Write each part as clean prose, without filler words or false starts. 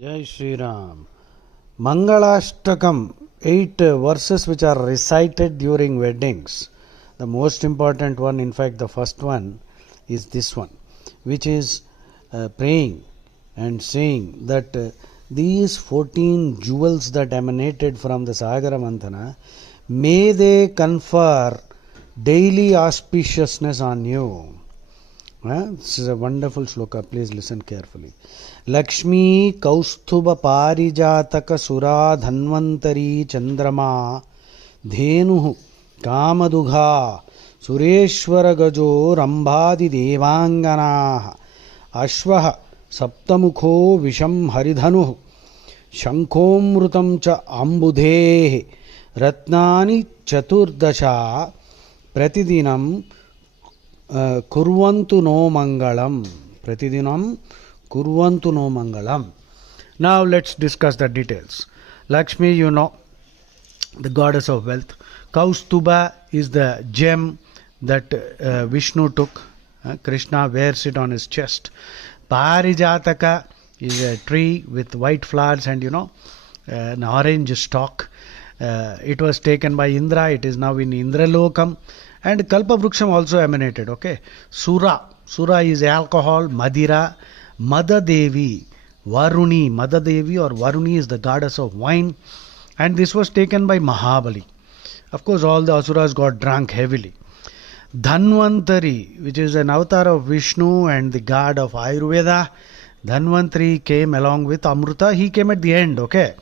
Jai Shri Ram. Mangalashtakam, 8 verses which are recited during weddings. The most important one, in fact, the first one, is this one, which is praying and saying that these 14 jewels that emanated from the Sagara Mantana, may they confer daily auspiciousness on you. This is a wonderful shloka. Please listen carefully. Lakshmi Kaustubha Parijataka Sura Dhanvantari Chandrama Dhenu Kamadugha Sureshwara Gajo Rambhadi Devangana Ashvaha Saptamukho Visham Haridhanu Shankhomrutam Cha Ambudhe Ratnani Chaturdasha Pratidinam Kurvantu no Mangalam. Pratidinam Kurvantu no Mangalam. Now let's discuss the details. Lakshmi, you know, the goddess of wealth. Kaustuba is the gem that Vishnu took. Krishna wears it on his chest. Parijataka is a tree with white flowers and an orange stalk. It was taken by Indra. It is now in Indralokam. And Kalpavruksham also emanated. Okay. Sura is alcohol. Madira. Madadevi. Varuni. Madadevi or Varuni is the goddess of wine. And this was taken by Mahabali. Of course, all the asuras got drunk heavily. Dhanvantari, which is an avatar of Vishnu and the god of Ayurveda. Dhanvantari came along with Amruta. He came at the end. Okay.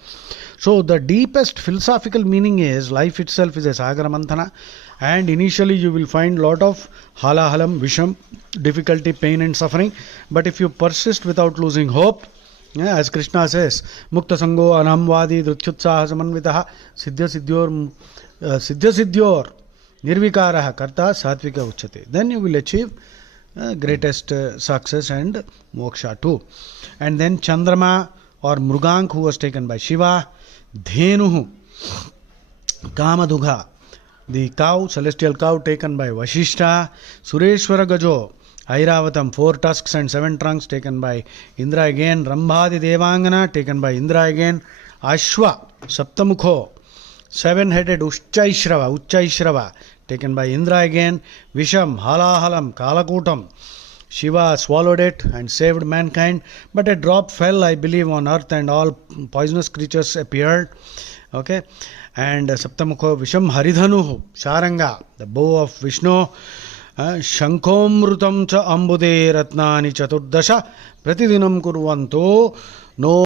So the deepest philosophical meaning is life itself is a Sagara Mantana, and initially you will find lot of halahalam, visham, difficulty, pain and suffering. But if you persist without losing hope, as Krishna says, Mukta Sango Anamvadi Dhrutyutsaha Samanvitaha Siddhya Siddhyor Nirvikaraha Karta Satvika Uchate. Then you will achieve greatest success and moksha too. And then Chandrama or Mrugank, who was taken by Shiva. Dhenuhu, Kamadugha, the cow, celestial cow taken by Vashishta. Sureshwara Gajo, Airavatam, 4 tusks and 7 trunks taken by Indra again. Rambhadi Devangana taken by Indra again. Ashwa, Saptamukho, 7-headed Uchchaishrava taken by Indra again. Visham, Halahalam, Kalakutam. Shiva swallowed it and saved mankind, but a drop fell, I believe, on earth and all poisonous creatures appeared. Okay, and Saptamukho Visham Haridhanuhu, Sharanga, the bow of Vishnu. Shankhomrutam cha ambude ratnani chaturdasha pratidinam kurvanto no